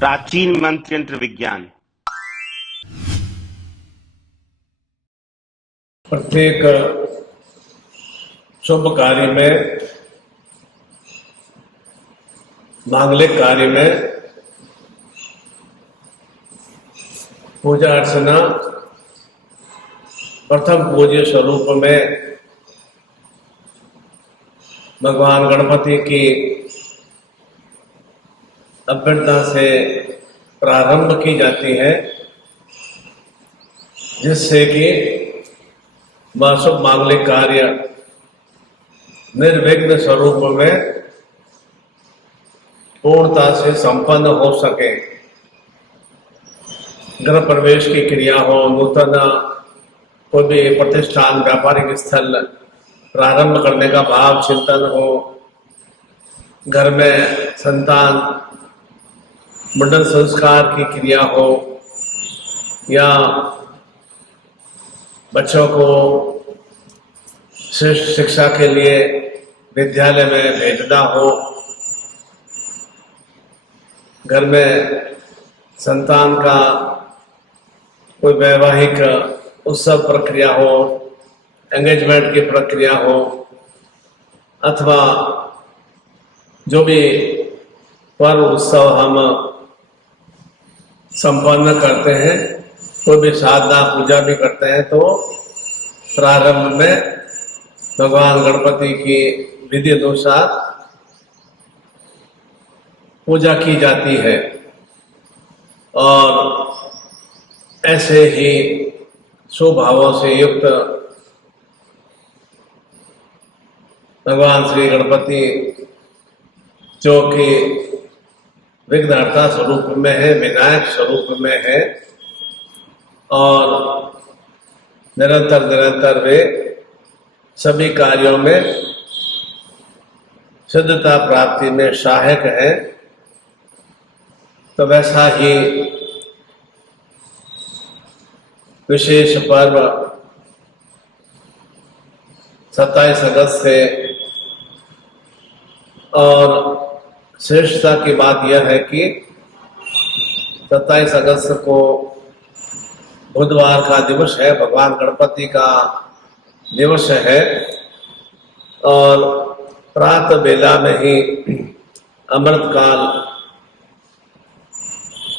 प्राचीन मंत्र यंत्र विज्ञान। प्रत्येक शुभ कार्य में, मांगलिक कार्य में पूजा अर्चना प्रथम पूज्य स्वरूप में भगवान गणपति की अभ्यर्थना से प्रारंभ की जाती है, जिससे कि वह शुभ मांगलिक कार्य निर्विघ्न स्वरूप में पूर्णता से संपन्न हो सके। गृह प्रवेश की क्रिया हो, नूतन कोई भी प्रतिष्ठान, व्यापारिक स्थल प्रारंभ करने का भाव चिंतन हो, घर में संतान मंडल संस्कार की क्रिया हो, या बच्चों को श्रेष्ठ शिक्षा के लिए विद्यालय में भेजना हो, घर में संतान का कोई वैवाहिक उत्सव प्रक्रिया हो, एंगेजमेंट की प्रक्रिया हो, अथवा जो भी पर्व उत्सव हम संपन्न करते हैं, कोई भी साधना पूजा भी करते हैं, तो प्रारंभ में भगवान गणपति की विधि अनुसार पूजा की जाती है। और ऐसे ही स्वभावों से युक्त भगवान श्री गणपति, जो कि विघ्नहर्ता स्वरूप में है, विनायक स्वरूप में है, और निरंतर वे सभी कार्यों में सिद्धता प्राप्ति में सहायक है। तो वैसा ही विशेष पर्व 27 अगस्त से, और श्रेष्ठता की बात यह है कि 27 अगस्त को बुधवार का दिवस है, भगवान गणपति का दिवस है, और प्रातः बेला में ही अमृत काल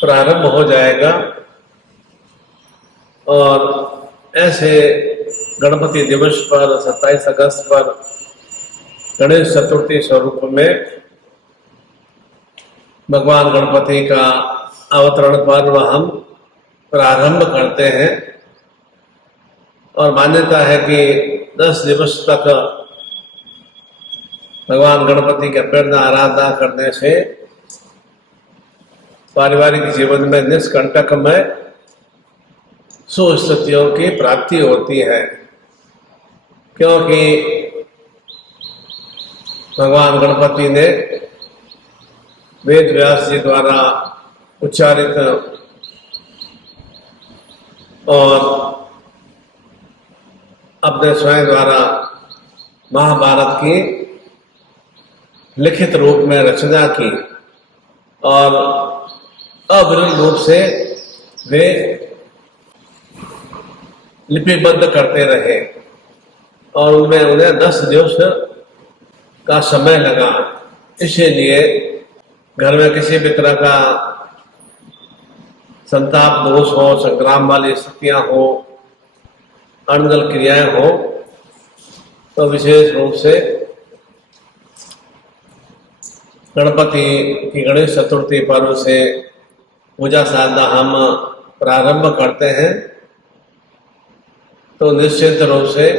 प्रारंभ हो जाएगा। और ऐसे गणपति दिवस पर 27 अगस्त पर गणेश चतुर्थी स्वरूप में भगवान गणपति का अवतरण पर्व हम प्रारंभ करते हैं। और मान्यता है कि 10 दिवस तक भगवान गणपति की अभ्यर्थना आराधना करने से पारिवारिक जीवन में निष्कंटकमय सुस्थितियों की प्राप्ति होती है, क्योंकि भगवान गणपति ने वेद व्यास जी द्वारा उच्चारित और अपने स्वयं द्वारा महाभारत की लिखित रूप में रचना की, और अविरल रूप से वे लिपिबद्ध करते रहे, और उनमें उन्हें 10 दिवस का समय लगा। इसीलिए घर में किसी भी तरह का संताप दोष हो, संग्राम वाली स्थितियां हो, अनंगल क्रियाएं हो, तो विशेष रूप से गणपति की गणेश चतुर्थी पर्व से पूजा साधना हम प्रारंभ करते हैं। तो निश्चित रूप से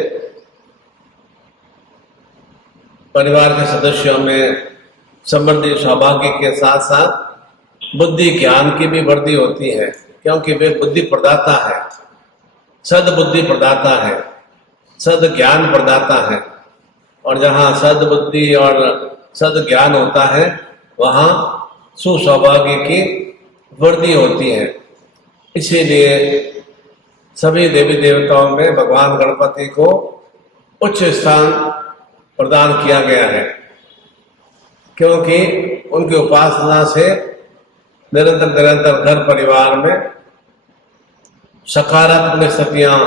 परिवार के सदस्यों में समृद्धि सौभाग्य के साथ साथ बुद्धि ज्ञान की भी वृद्धि होती है, क्योंकि वे बुद्धि प्रदाता है, सद्बुद्धि प्रदाता है, सद ज्ञान प्रदाता है। और जहाँ सद्बुद्धि और सद ज्ञान होता है, वहाँ सुसौभाग्य की वृद्धि होती है। इसीलिए सभी देवी देवताओं में भगवान गणपति को उच्च स्थान प्रदान किया गया है, क्योंकि उनकी उपासना से निरंतर निरंतर घर परिवार में सकारात्मक स्थितियां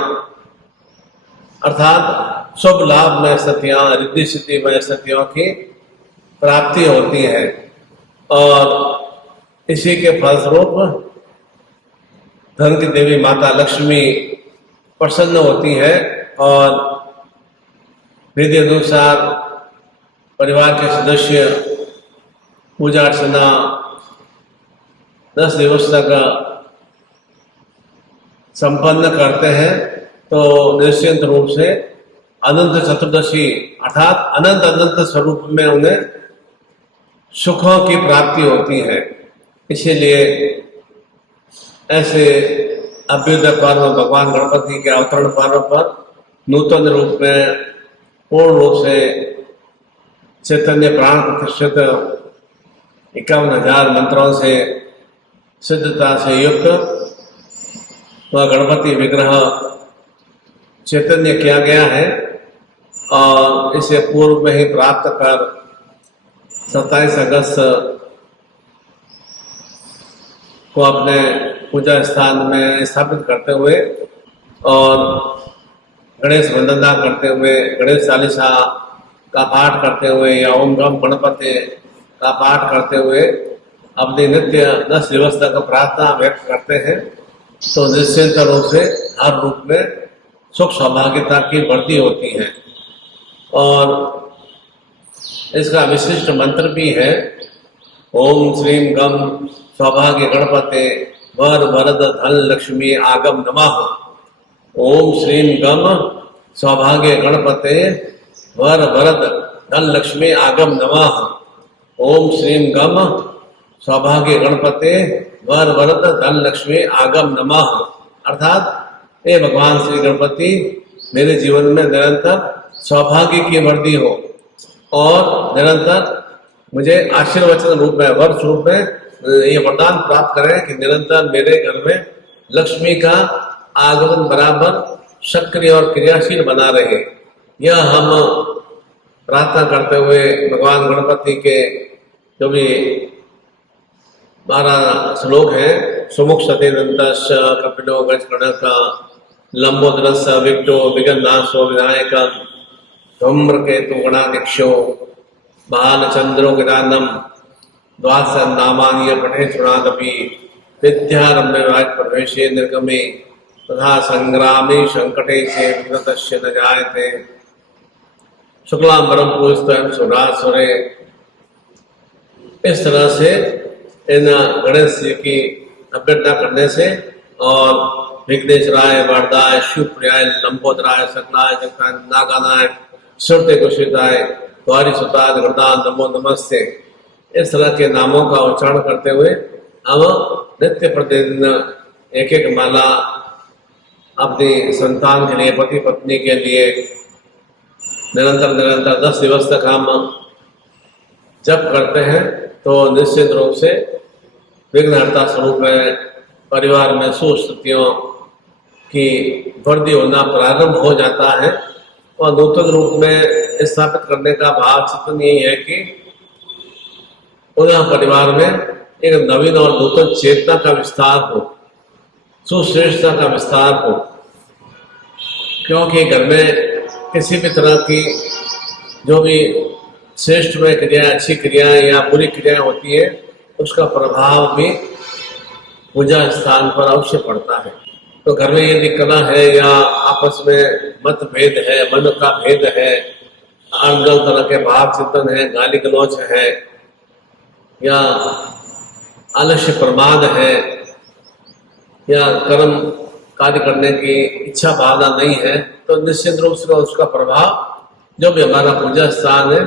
अर्थात शुभ लाभ में स्थितियां, रिद्धि सिद्धि में स्थितियों की प्राप्ति होती है और इसी के फलस्वरूप धन की देवी माता लक्ष्मी प्रसन्न होती है और विधि अनुसार परिवार के सदस्य पूजा अर्चना 10 दिवस तक संपन्न करते हैं तो निश्चित रूप से अनंत चतुर्दशी अर्थात अनंत अनंत स्वरूप में उन्हें सुखों की प्राप्ति होती है। इसीलिए ऐसे अभ्युदय पर्व भगवान गणपति के अवतरण पर्व पर नूतन रूप में पूर्ण रूप से चैतन्य प्राण प्रतिष्ठित 51,000 मंत्रों से सिद्धता से युक्त वह गणपति विग्रह चैतन्य किया गया है और इसे पूर्व में ही प्राप्त कर 27 अगस्त को अपने पूजा स्थान में स्थापित करते हुए और गणेश वंदना करते हुए, गणेश चालीसा का पाठ करते हुए या ओम गम गणपति का पाठ करते हुए अपनी नित्य 10 दिवस तक प्रार्थना व्यक्त करते हैं तो निश्चित रूप से हर रूप में सुख सौभाग्यता की वृद्धि होती है। और इसका विशिष्ट मंत्र भी है ओम श्रीम गम सौभाग्य गणपते वर वरद धन लक्ष्मी आगम नमः। ओम श्रीम गम सौभाग्य गणपते वर वरद धन लक्ष्मी आगम नमः। ओम श्रीम गम सौभाग्य गणपते वर वरद धन लक्ष्मी आगम नमः। अर्थात हे भगवान श्री गणपति मेरे जीवन में निरंतर सौभाग्य की वृद्धि हो और निरंतर मुझे आशीर्वचन रूप में वर्ष रूप में ये वरदान प्राप्त करें कि निरंतर मेरे घर में लक्ष्मी का आगमन बराबर सक्रिय और क्रियाशील बना रहे। यह हम प्रार्थना करते हुए भगवान गणपति के जो भी 12 श्लोक हैं सुमुख सतीनंदश कपिलो गजगणक लंबोदरस विघ्नो विघ्ननाशो विनायक धूम्रकेतु गणाध्यक्षो बालचंद्रो गजानम द्वादश नामानि पठे चुनादपि विद्यारम्भे प्रवेशे निर्गमे तथा संग्रामे संकटे से विगतस्य न जायते शुक्लांबरम पूजितं सुरासुरे। इस तरह से इन गणेश जी की अभ्यर्थना करने से और विघ्नेश्वराय वरदाय शिवप्रियाय लंबोदराय सकलाय जगताय नागानाय श्रुते कुशिताय द्वारी सुताय वरदान नमो नमस्ते इस तरह के नामों का उच्चारण करते हुए हम नित्य प्रतिदिन एक एक माला अपनी संतान के लिए पति पत्नी के लिए निरंतर निरंतर 10 दिवस तक हम जप करते हैं तो निश्चित रूप से विघ्नहर्ता स्वरूप में परिवार में सुस्थितियों की वृद्धि होना प्रारंभ हो जाता है और नूतन रूप में स्थापित करने का भाव चिंतन यही है कि पुनः परिवार में एक नवीन और नूतन चेतना का विस्तार हो, सुश्रेष्ठता का विस्तार हो, क्योंकि घर में किसी भी तरह की जो भी श्रेष्ठ में क्रिया अच्छी क्रियाएं या बुरी क्रियाएं होती है उसका प्रभाव भी पूजा स्थान पर अवश्य पड़ता है। तो घर में यदि कला है या आपस में मतभेद है, मन का भेद है, अलग तरह के भाव चिंतन है, गाली गलौच है या आलस्य प्रमाद है या कर्म कार्य करने की इच्छा भावना नहीं है तो निश्चित रूप से उसका प्रभाव जो भी हमारा पूजा स्थान है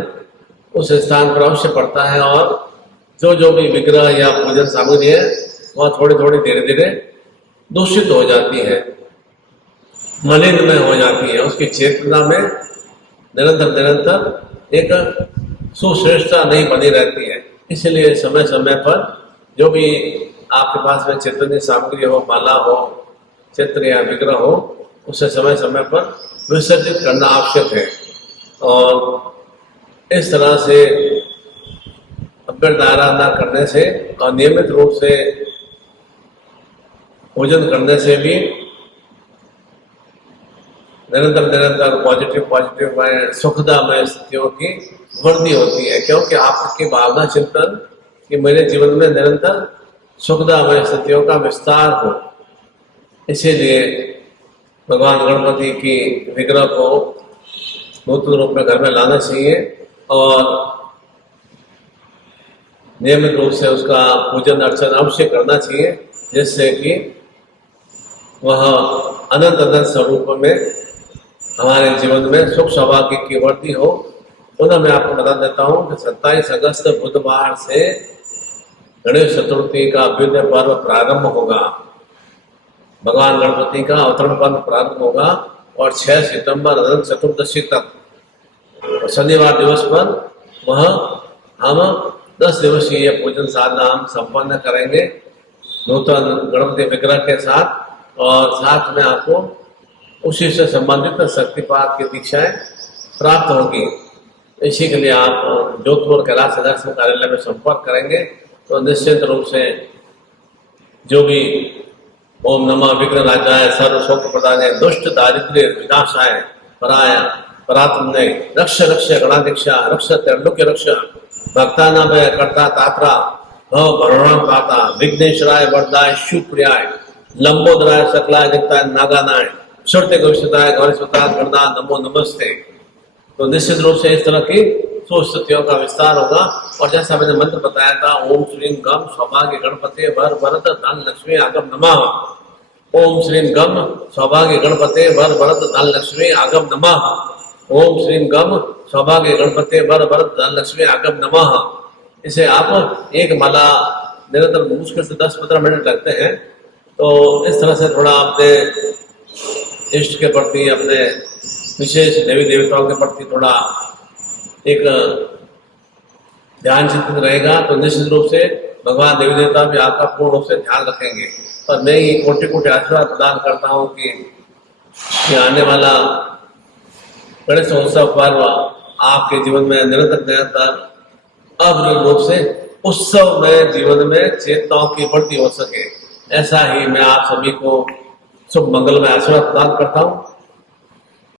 उस स्थान पर अवश्य पड़ता है और जो भी विग्रह या पूजन सामग्री है वह थोड़ी थोड़ी धीरे धीरे दूषित हो जाती है, मलिन में हो जाती है। उसकी चेतना में निरंतर निरंतर एक सुश्रेष्ठता नहीं बनी रहती है। इसलिए समय समय पर जो भी आपके पास में चैतन्य सामग्री हो, माला हो, चित्र या विग्रह हो, उसे समय समय पर विसर्जित करना आवश्यक है। और इस तरह से अव्यर्थ आराधना करने से और नियमित रूप से पूजन करने से भी निरंतर पॉजिटिव में सुखदामय स्थितियों की वृद्धि होती है, क्योंकि आपकी भावना चिंतन कि मेरे जीवन में निरंतर सुखदामय स्थितियों का विस्तार हो। इसीलिए भगवान गणपति की विग्रह को नूतन रूप में घर में लाना चाहिए और नियमित रूप से उसका पूजन अर्चन अवश्य करना चाहिए, जिससे कि वह अनंत अनंत स्वरूप में हमारे जीवन में सुख सौभाग्य की वृद्धि हो। पुनः मैं आपको बता देता हूँ कि 27 अगस्त बुधवार से गणेश चतुर्थी का अभ्युदय पर्व प्रारंभ होगा, भगवान गणपति का अवतरण पर्व प्रारंभ होगा और 6 सितंबर अनंत चतुर्दशी तक शनिवार दिवस पर वह हम 10 दिवसीय पूजन साधना हम संपन्न करेंगे नूतन गणपति विग्रह के साथ, और साथ में आपको उसी से संबंधित शक्तिपात की दीक्षाएं प्राप्त होगी। इसी के लिए आप जोधपुर कैलाश दर्शन कार्यालय में संपर्क करेंगे तो निश्चित रूप से जो भी ओम नमः विघ्न राजाय सर्व शोक प्रदाय दुष्ट दारिद्र्य विनाशाय पराय परात्मने रक्ष रक्ष गणाधीक्षा रक्ष त्र्यंबके रक्ष भक्तानामय कर्ता तात्रा भव भरणा पाता विघ्नेश्वराय वरदाय शिवप्रियाय लंबोदराय सकलाय जगताय नागानाय श्रुति गोविष्ठताय गौरीश्वताय गणना नमो नमस्ते। तो निश्चित रूप से इस तरह की स्थितियों का विस्तार होगा। और जैसा मैंने मंत्र बताया था, ओम श्रीम गम सौभाग्य गणपति वर वरद धन लक्ष्मी आगम नमः। ओम श्रीम गम सौभाग्य गणपति वर वरद धन लक्ष्मी आगम नमः। ओम श्रीम गम सौभाग्य गणपति वर वरद धन लक्ष्मी आगम नमः। इसे आप एक माला निरंतर मुश्किल से 10-15 मिनट लगते हैं। तो इस तरह से थोड़ा अपने इष्ट के प्रति, अपने विशेष देवी देवताओं के प्रति थोड़ा एक ध्यान चिंतित रहेगा तो निश्चित रूप से भगवान देवी देवता भी आपका पूर्ण रूप से ध्यान रखेंगे। पर मैं ये कोटि कोटि आशीर्वाद प्रदान करता हूँ कि आने वाला गणेश उत्सव पर्व आपके जीवन में निरंतर अविरल रूप से उत्सव में जीवन में चेतनाओं की वृद्धि हो सके, ऐसा ही मैं आप सभी को शुभ मंगल में आशीर्वाद प्रदान करता हूँ।